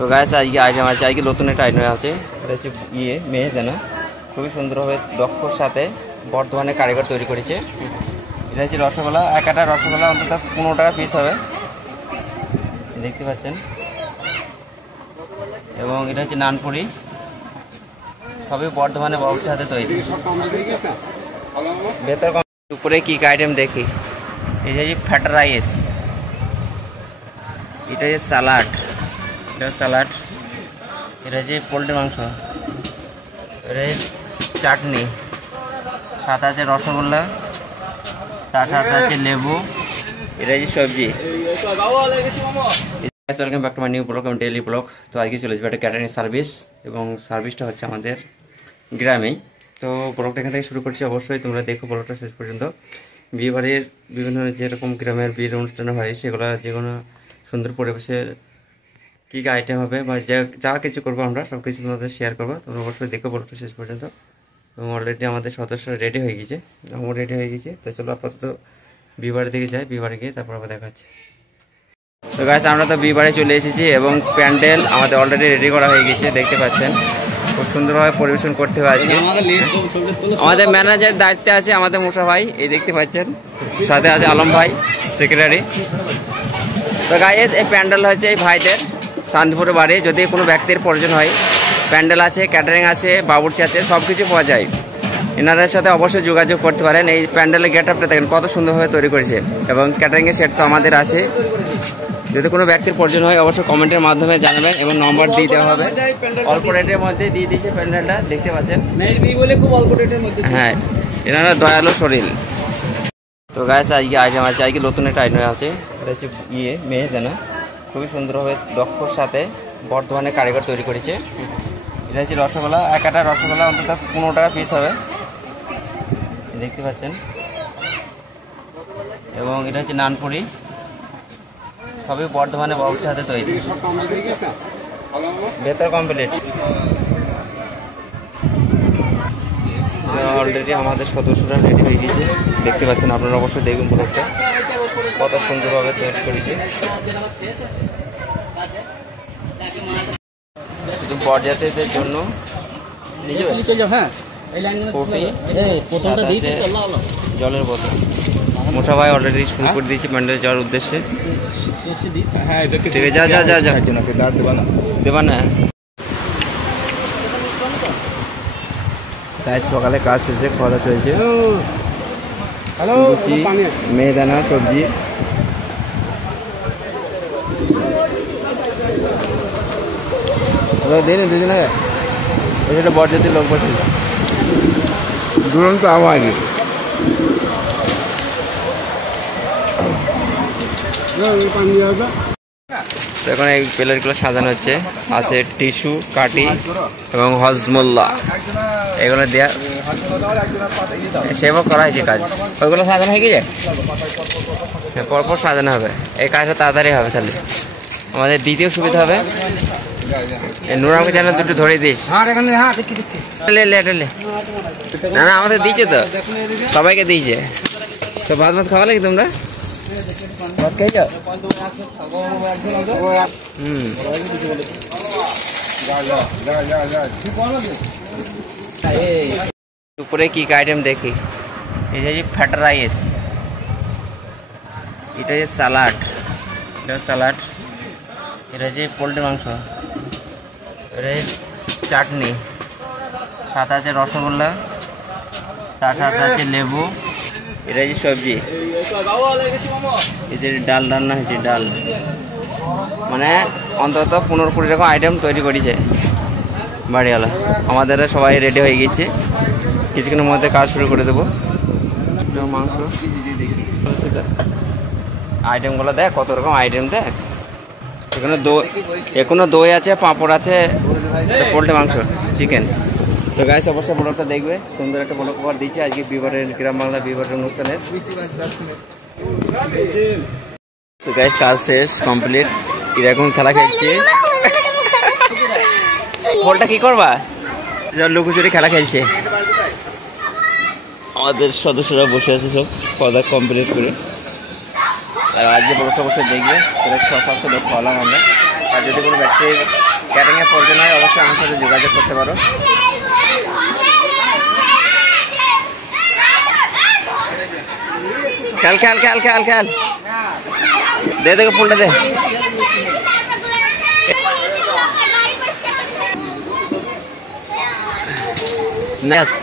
তো গাইস আজকে আইটেম আছে, আজকে নতুন একটা আইটেম আছে। এটা হচ্ছে মেহেদানা, খুবই সুন্দরভাবে দক্ষর সাথে বর্ধমানে কারিগর তৈরি করেছে। এটা হচ্ছে রসগোল্লা, একটা রসগোল্লা অন্তত 15 টাকা পিস হবে, দেখতে পাচ্ছেন। এবং এটা হচ্ছে নানপুরি, সবই বর্ধমানে বাবুর সাথে তৈরি। ভেতর উপরে কি আইটেম দেখি, এই যে ফ্রাইড রাইস, এটা হচ্ছে স্যালাড, এটা স্যালাড, এটা হচ্ছে পোলট্রি মাংস, এটা চাটনি, সাথে আছে রসগোল্লা, তার সাথে আছে লেবু, এটা হচ্ছে সবজি। Welcome back to my new blog, daily blog. তো আজকে চলে যাবে একটা ক্যাটারিং সার্ভিস, এবং সার্ভিসটা হচ্ছে আমাদের গ্রামেই। তো ব্লগটা এখান থেকে শুরু করছি, অবশ্যই তোমরা দেখো ব্লগটা শেষ পর্যন্ত। বিয়েবাড়ির বিভিন্ন যেরকম গ্রামের বিয়ের অনুষ্ঠান হয়, সেগুলো যে কোনো সুন্দর পরিবেশের কী কী আইটেম হবে বা যা কিছু করবো আমরা সব কিছু তোমাদের শেয়ার করবো। তোমরা অবশ্যই দেখো ব্লগটা শেষ পর্যন্ত। এবং অলরেডি আমাদের সদস্যরা রেডি হয়ে গেছে, আমার রেডি হয়ে গেছে। তো চলো আপাতত বিয়েবাড়ি দিকে যাই, বিয়েবাড়ি গিয়ে তারপর আবার দেখা হচ্ছে। তো গাছ আমরা তো বিয়েবাড়ি চলে এসেছি, এবং প্যান্ডেল আমাদের অলরেডি রেডি করা হয়ে গেছে, দেখতে পাচ্ছেন। খুব সুন্দরভাবে পরিবেশন করতে হবে আজকে। আমাদের ম্যানেজার দায়িত্বে আছে আমাদের মুসা ভাই, এই দেখতে পাচ্ছেন, সাথে আছে আলম ভাই সেক্রেটারি। তো গাইস এই প্যান্ডেল হচ্ছে এই ভাইদের শান্তিপুরে বাড়ি। যদি কোনো ব্যক্তির প্রয়োজন হয়, প্যান্ডেল আছে, ক্যাটারিং আছে, বাবুর্চি আছে, সব কিছু পাওয়া যায়। এনাদের সাথে অবশ্যই যোগাযোগ করতে পারেন। এই প্যান্ডেলের গেট আপটা দেখেন কত সুন্দরভাবে তৈরি করেছে, এবং ক্যাটারিংয়ের সেট তো আমাদের আছে। যদি কোনো ব্যক্তির প্রয়োজন হয় অবশ্যই কমেন্টের মাধ্যমে জানাবেন, এবং নম্বর দিয়ে দেওয়া হবে। অল্প রেটের মধ্যে দিয়ে দিয়েছে প্যান্ডেলটা, দেখতে পাচ্ছেন। খুব অল্প রেটের মধ্যে। হ্যাঁ, এনারা দয়ালু শরীর। তো গাইস আজকে আইটেম আছে, আজকে নতুন একটা আইটেম আছে। এটা হচ্ছে মেহেদানা, খুবই সুন্দরভাবে দক্ষর সাথে বর্ধমানে কারিগর তৈরি করেছে। এটা হচ্ছে রসগোল্লা, একটা রসগোল্লা অন্তত 15 টাকা পিস হবে, দেখতে পাচ্ছেন। এবং এটা হচ্ছে নানপুরি, সবই বর্ধমানে বাবুর সাথে তৈরি। ভেতর কমপ্লিট। অলরেডি আমাদের সদস্যরা রেডি হয়ে গেছে, দেখতে পাচ্ছেন। আপনারা অবশ্যই দেখুন ব্লগটা, কত সুন্দরভাবে তৈরি করেছে। শুধু বরযাত্রীদের জন্য জলের বোতল মোটা ভাই অলরেডি শুরু করে দিয়েছি প্যান্ডেল যাওয়ার উদ্দেশ্যে। ঠিক আছে, যা দেবা না। তাই সকালে কাজ শেষে খাওয়া দাওয়া চলছে। লুচি, মেহেদানা, সবজি। দিন দুদিন আগে এটা বরযাত্রীর লোক বসে দুরন্ত আগে। এখন এই প্লেটগুলো সাজানো হচ্ছে, আছে টিস্যু, কাটি এবং হজমোল্লা, এগুলো দেওয়া সেবা করা হয়েছে কাজ। ওইগুলো সাজানো হয়ে গেছে, পরপর সাজানো হবে। এই কাজটা তাড়াতাড়ি হবে, তাহলে আমাদের দ্বিতীয় সুবিধা হবে। নুরামকে যেন দুটো ধরে দিস। না না, আমাদের দিয়েছে তো, সবাইকে দিয়েছে। তো ভাত ভাত খাওয়া লাগে তোমরা? উপরে কি আইটেম দেখি, এই যে ফ্রাইড রাইস, এটা হচ্ছে স্যালাড, এটা স্যালাড, এটা হচ্ছে পোলট্রি মাংস, এটা চাটনি, সাথে আছে রসগোল্লা, তার সাথে আছে লেবু, এটা হচ্ছে সবজি। এই যে ডাল রান্না হয়েছে, ডাল, মানে অন্তত 15-20 রকম আইটেম তৈরি করেছে বাড়িওয়ালা। আমাদের সবাই রেডি হয়ে গেছে, কিছুক্ষণের মধ্যে কাজ শুরু করে দেবো। মাংস আইটেমগুলো দেখ, কত রকম আইটেম দেখ। এখনো দই আছে, পাঁপড় আছে, পোলট্রি মাংস, চিকেন। তো গাইস অবশ্যই ব্লগটা দেখবে, সুন্দর একটা ব্লগ কভার দিয়েছে আজকে বিবাহের, গ্রাম বাংলা বিবাহের অনুষ্ঠানের। তো গাইস কাজ শেষ, কমপ্লিট। এরকম খেলা খেলছে। বলটা কি করবা? লুকোচুরি খেলা খেলছে। আমাদের সদস্যরা বসে আছে সব খাওয়া কমপ্লিট করে। আর আজকে ব্লগটা অবশ্যই দেখবে, 6-7 লোক খাওয়ালাম আমরা। আর যদি কোনো ব্যক্তির ক্যাটারিংয়ের প্রয়োজন হয় অবশ্যই আমার সাথে যোগাযোগ করতে পারো। খেল খেল খেল খেল খেল দে দেখো ফুলটা দে। নেক্সট